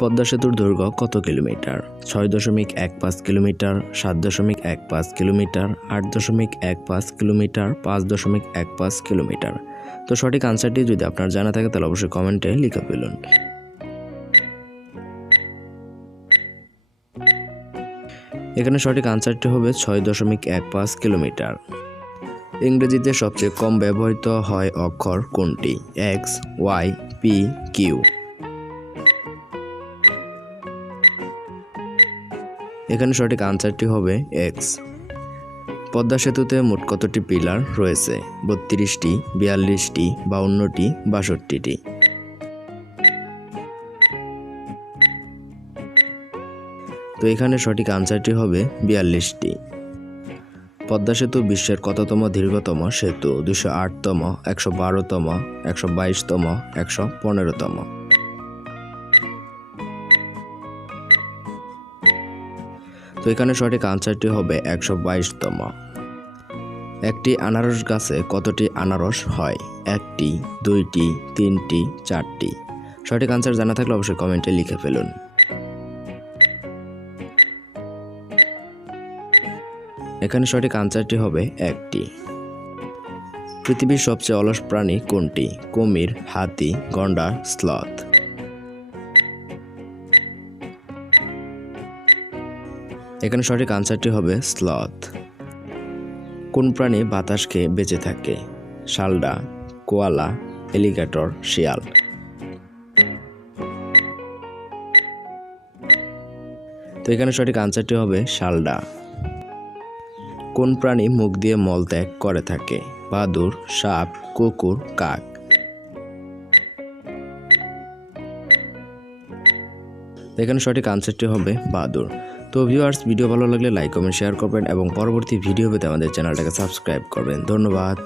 পদ্মা সেতুর দৈর্ঘ্য কত কিলোমিটার? ছয় দশমিক এক পাঁচ কিলোমিটার, সাত দশমিক এক পাঁচ কিলোমিটার, আট দশমিক এক পাঁচ কিলোমিটার, পাঁচ দশমিক এক পাঁচ কিলোমিটার। তো সঠিক আনসারটি যদি আপনার জানা থাকে, তাহলে অবশ্যই কমেন্টে লিখে ফেলুন। এখানে সঠিক আনসারটি হবে ছয় দশমিক এক পাঁচ কিলোমিটার। ইংরেজিতে সবচেয়ে কম ব্যবহৃত হয় অক্ষর কোনটি? এক্স ওয়াই পি কিউ এখানে সঠিক আনসারটি হবে এক্স পদ্মা সেতুতে মোট কতটি পিলার রয়েছে? বত্রিশটি, বিয়াল্লিশটি, বাউন্নটি, বাষট্টিটি। তো এখানে সঠিক আনসারটি হবে বিয়াল্লিশটি। পদ্মা সেতু বিশ্বের কততম দীর্ঘতম সেতু? দুশো আটতম, একশো বারোতম, একশো বাইশতম, একশো পনেরোতম। তো এখানে সঠিক আনসারটি হবে একশো বাইশতম। একটি আনারস গাছে কতটি আনারস হয়? একটি, দুইটি, তিনটি, চারটি। সঠিক আনসার জানা থাকলে অবশ্যই কমেন্টে লিখে ফেলুন। এখানে সঠিক আনসারটি হবে একটি। পৃথিবীর সবচেয়ে অলস প্রাণী কোনটি? কুমির, হাতি, গন্ডার, স্লথ। এখানে সঠিক আনসারটি হবে স্লথ কোন প্রাণী বাতাস খেয়ে বেঁচে থাকে? শালডা, কোয়ালা এলিগেটর শিয়াল। তো এখানে সঠিক আনসারটি হবে শালডা। কোন প্রাণী মুখ দিয়ে মল ত্যাগ করে থাকে? বাদুর, সাপ, কুকুর, কাক। এখানে সঠিক আনসারটি হবে বাদুর। তো ভিউয়ার্স ভিডিও ভালো লাগলে লাইক কমেন্ট শেয়ার করবেন এবং পরবর্তী ভিডিও পেতে আমাদের চ্যানেলটাকে সাবস্ক্রাইব করবেন। ধন্যবাদ।